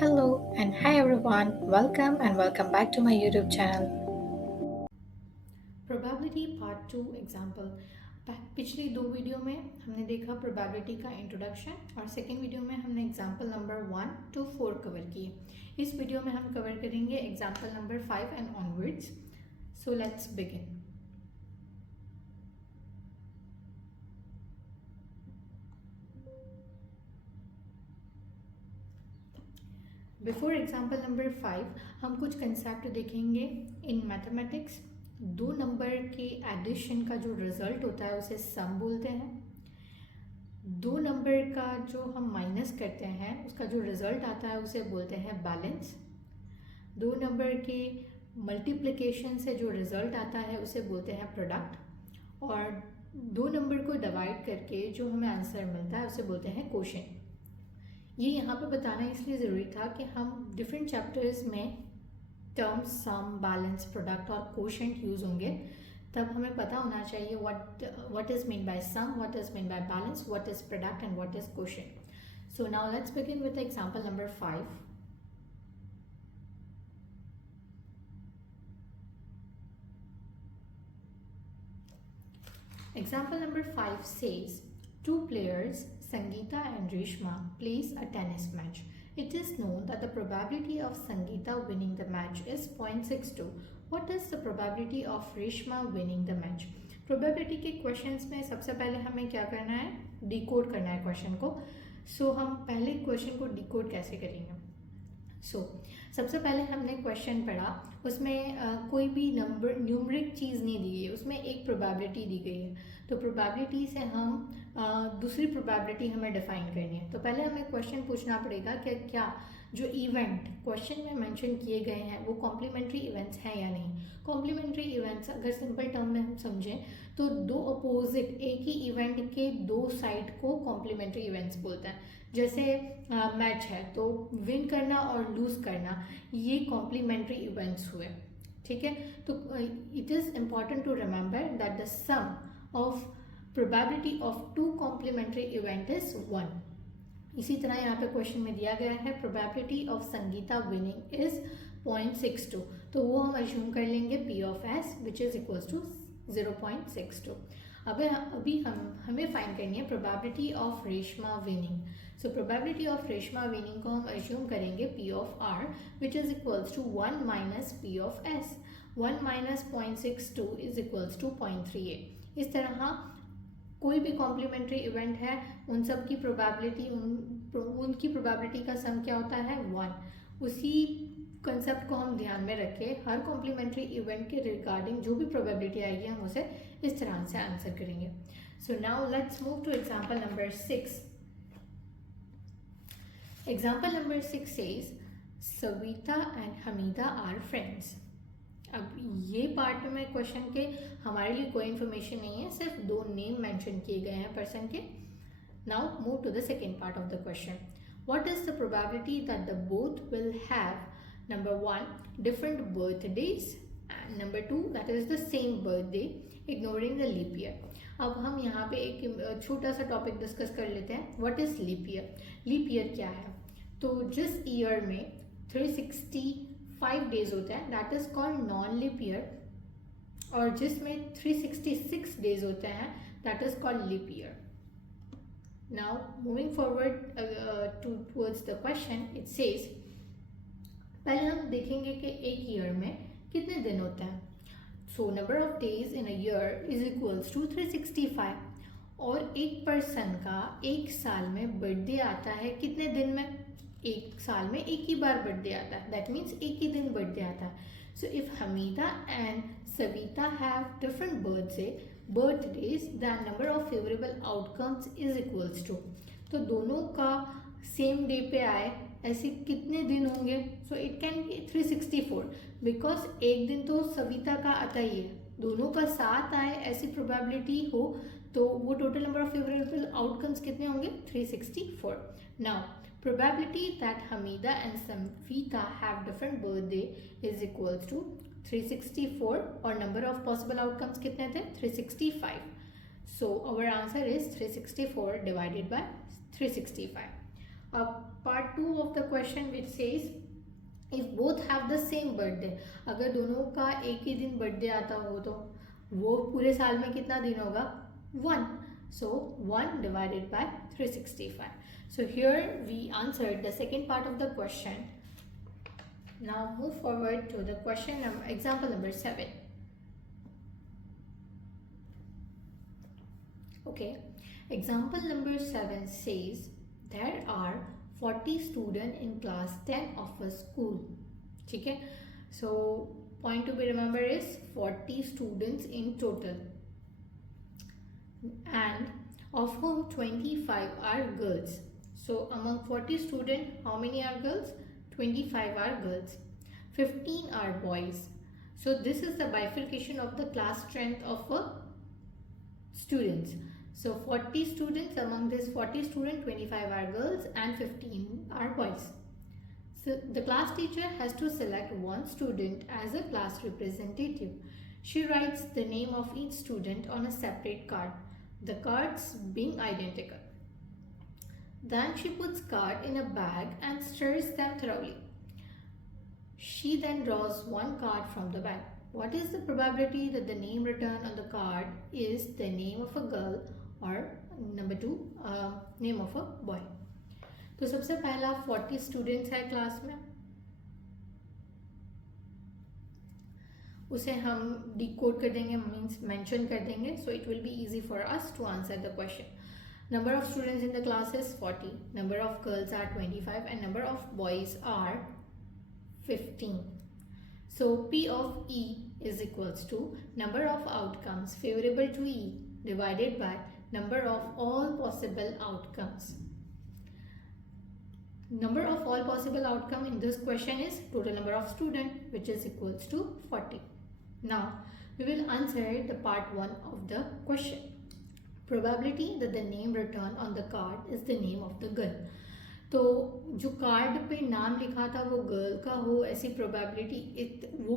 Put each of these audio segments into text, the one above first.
Hello and hi everyone, welcome and welcome back to my YouTube channel. Probability part two example. पिछली दो वीडियो में हमने देखा प्रोबेबिलिटी का इंट्रोडक्शन और सेकेंड वीडियो में हमने एग्जाम्पल नंबर 1 to 4 कवर किए। इस वीडियो में हम कवर करेंगे example number 5 and onwards. So let's begin. Before example number 5 हम कुछ कंसेप्ट देखेंगे इन मैथमेटिक्स। दो नंबर के एडिशन का जो रिजल्ट होता है उसे सम बोलते हैं। दो नंबर का जो हम माइनस करते हैं उसका जो रिजल्ट आता है उसे बोलते हैं बैलेंस। दो नंबर के मल्टीप्लिकेशन से जो रिजल्ट आता है उसे बोलते हैं प्रोडक्ट। और दो नंबर को डिवाइड करके जो हमें आंसर मिलता है उसे बोलते हैं क्वोशिएंट। ये यहाँ पे बताना इसलिए ज़रूरी था कि हम डिफरेंट चैप्टर्स में टर्म्स सम, बैलेंस, प्रोडक्ट और क्वोशिएंट यूज़ होंगे, तब हमें पता होना चाहिए what is meant by sum, what is meant by balance, what is product and what is quotient. So now let's begin with example number 5. Example number 5 says two players, Sangeeta and Reshma, plays a tennis match. It is known that the probability of Sangeeta winning the match is 0.62. What is the probability of Reshma winning the match? Probability के क्वेश्चंस में सबसे पहले हमें क्या करना है, डिकोड करना है क्वेश्चन को। हम पहले क्वेश्चन को डिकोड कैसे करेंगे। सबसे पहले हमने क्वेश्चन पढ़ा, उसमें कोई भी नंबर न्यूमरिक चीज़ नहीं दी गई है, उसमें एक प्रोबेबिलिटी दी गई है। तो प्रोबेबिलिटी से हम दूसरी प्रोबेबिलिटी हमें डिफाइन करनी है। तो पहले हमें क्वेश्चन पूछना पड़ेगा कि क्या जो इवेंट क्वेश्चन में मेंशन किए गए हैं वो कॉम्प्लीमेंट्री इवेंट्स हैं या नहीं। कॉम्प्लीमेंट्री इवेंट्स अगर सिंपल टर्म में हम समझें तो दो अपोजिट एक ही इवेंट के दो साइड को कॉम्प्लीमेंट्री इवेंट्स बोलते हैं। जैसे मैच है तो विन करना और लूज करना ये कॉम्प्लीमेंट्री इवेंट्स हुए। ठीक है, तो it is important to remember that the sum of probability of two complementary event is 1। इसी तरह यहाँ पे क्वेश्चन में दिया गया है probability of Sangeeta winning is 0.62, तो वो हम अज्यूम कर लेंगे P of S which is equals to 0.62। अभी हमें फाइंड करनी है probability of Reshma winning. So probability of Reshma winning को हम अज्यूम करेंगे P of R which is equals to 1 minus P of S. 1 minus 0.62 is equals to 0.38। इस तरह कोई भी कॉम्प्लीमेंट्री इवेंट है उन सब की प्रोबेबिलिटी उनकी प्रोबेबिलिटी का सम क्या होता है 1। उसी कंसेप्ट को हम ध्यान में रखें, हर कॉम्प्लीमेंट्री इवेंट के रिगार्डिंग जो भी प्रोबेबिलिटी आएगी हम उसे इस तरह से आंसर करेंगे। So now let's move to example number 6। Example number 6 says Savita and Hamida are friends. अब ये पार्ट में क्वेश्चन के हमारे लिए कोई इन्फॉर्मेशन नहीं है, सिर्फ दो नेम मेंशन किए गए हैं पर्सन के। Now move to the second part of the question. What is the probability that the both will have number 1 different birthdays and number 2 that is the same birthday ignoring the leap year. अब हम यहाँ पे एक छोटा सा topic discuss कर लेते हैं, what is leap year. Leap year क्या है, तो जिस ईयर में 365 डेज होते हैं that is called non leap year, और जिसमें 366 डेज होते हैं that is called leap year. Now moving forward towards the question, it says पहले हम देखेंगे कि एक ईयर में कितने दिन होते हैं। So number of days in a year is equals to 365, और एक पर्सन का एक साल में बर्थडे आता है कितने दिन में, एक साल में एक ही बार बर्थडे आता है, दैट मीन्स एक ही दिन बर्थडे आता है। So if Hamida and Savita have different birthdays then number of favourable outcomes is equals to, तो दोनों का सेम डे पे आए ऐसे कितने दिन होंगे। सो इट कैन बी 364 बिकॉज एक दिन तो सविता का आता ही है, दोनों का साथ आए ऐसी प्रोबेबिलिटी हो तो वो total number of favourable outcomes कितने होंगे 364। Now probability that Hamida and Samvita have different birthday is equals to 364 और number of possible outcomes कितने थे 365। So our answer is 364 divided by 365. Part 2 of the question which says if both have the same birthday, अगर दोनों का एक ही दिन birthday आता हो तो वो पूरे साल में कितना दिन होगा? 1. So 1 divided by 365. So here we answered the second part of the question. Now move forward to the example number 7. Okay, example number 7 says there are 40 students in class 10 of a school. Okay, so point to be remembered is 40 students in total, and of whom 25 are girls. So among 40 students, how many are girls? 25 are girls, 15 are boys. So this is the bifurcation of the class strength of a students. So 40 students, among this 40 students, 25 are girls and 15 are boys. So the class teacher has to select one student as a class representative. She writes the name of each student on a separate card, the cards being identical. Then she puts cards in a bag and stirs them thoroughly. She then draws one card from the bag. What is the probability that the name written on the card is the name of a girl or number 2 name of a boy? तो सबसे पहला 40 स्टूडेंट्स है क्लास में, उसे हम डिकोड कर देंगे, means mention कर देंगे, so it will be easy for us to answer the question. Number of students in the class is 40, number of girls are 25 and number of boys are 15. So P of E is equals to number of outcomes favorable to E divided by number of all possible outcomes. Number of all possible outcome in this question is total number of student, which is equals to 40. Now we will answer the part 1 of the question. Probability that the name written on the card is the name of the girl. तो जो कार्ड पे नाम लिखा था वो गर्ल का हो, ऐसी प्रोबेबिलिटी वो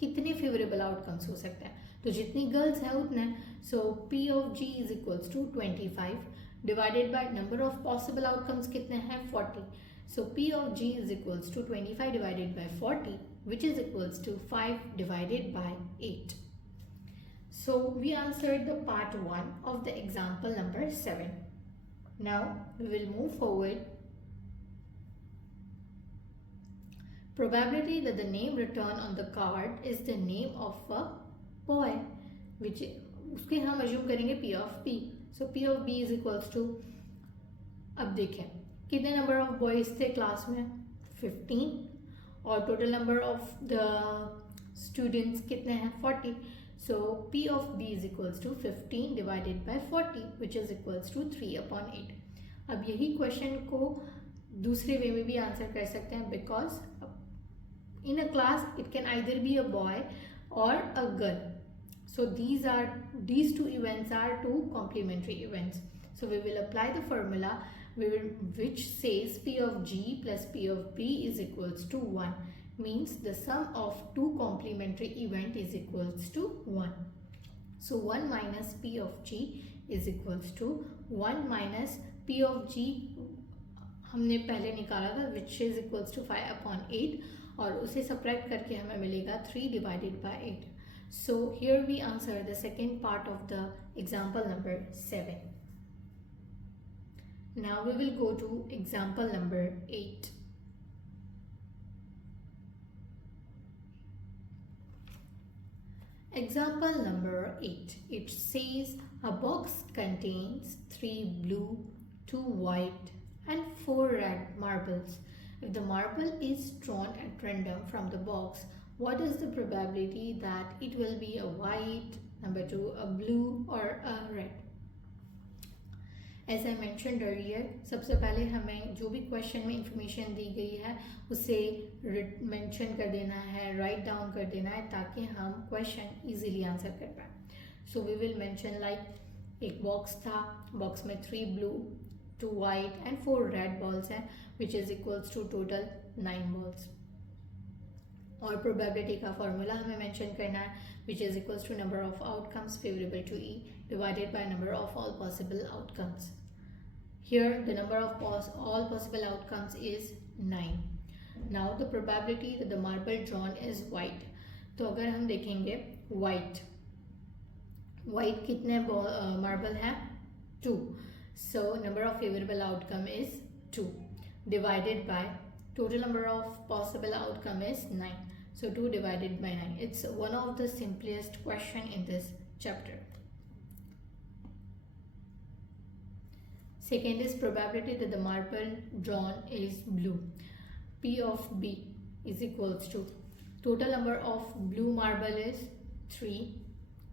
कितने फेवरेबल आउटकम्स हो सकते हैं? तो जितनी गर्ल्स है उतने. So P of G is equals to 25 divided by number of possible outcomes कितने हैं? 40. So P of G is equals to 25 divided by 40 which is equals to 5 divided by 8. So we answered the part 1 of the example number 7. Now we will move forward. Probability that the name written on the card is the name of a boy, which उसके हम assume करेंगे P of B. So P of B is equals to, अब देखें कितने number of boys थे क्लास में? 15. और total number of the students कितने हैं? 40. So P of B is equals to 15 divided by 40 which is equals to 3/8. अब यही क्वेश्चन को दूसरे वे में भी आंसर कर सकते हैं, because in a class it can either be a boy or a girl. So these two events are two complementary events. So we will apply the formula which says P of G plus P of B is equals to 1, means the sum of two complementary event is equals to 1. So 1 minus P of G is equals to 1 minus P of G हमने पहले निकाला था which is equals to 5/8 और उसे सब्ट्रैक्ट करके हमें मिलेगा 3 divided by 8. So here we answer the second part of the example number 7. Now we will go to example number 8. Example number 8. It says a box contains 3 blue, 2 white and 4 red marbles. If the marble is drawn at random from the box, what is the probability that it will be a white, number 2, a blue or a red? As I mentioned earlier, सबसे पहले हमें जो भी क्वेश्चन में इंफॉर्मेशन दी गई है उसे मेंशन कर देना है, राइट डाउन कर देना है, ताकि हम क्वेश्चन इजीली आंसर कर पाए. So we will mention like एक बॉक्स था, बॉक्स में 3 blue, 2 white and 4 red balls हैं which is equals to total 9 balls. और प्रोबेबिलिटी का फॉर्मूला हमें मेंशन करना है which is equals to number of outcomes favourable to E divided by number of all possible outcomes. Here the number of all possible outcomes is 9. Now the probability that the marble drawn is white. तो अगर हम देखेंगे white कितने marble हैं 2. So number of favorable outcome is 2 divided by total number of possible outcome is 9. So 2 divided by 9. It's one of the simplest question in this chapter. Second is probability that the marble drawn is blue. P of B is equals to total number of blue marble is 3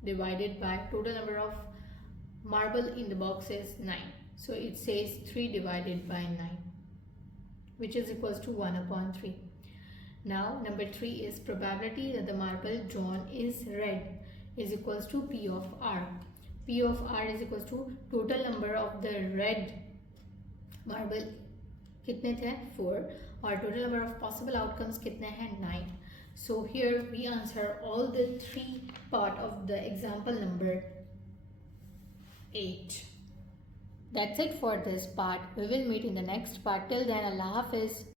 divided by total number of marble in the box is 9. So it says 3 divided by 9, which is equals to 1 upon 3. Now number 3 is probability that the marble drawn is red is equals to P of R. P of R is equals to total number of the red marble कितने थे 4 और total number of possible outcomes कितने हैं 9. So here we answer all the 3 part of the example number 8. That's it for this part. We will meet in the next part. Till then, Allah Hafiz.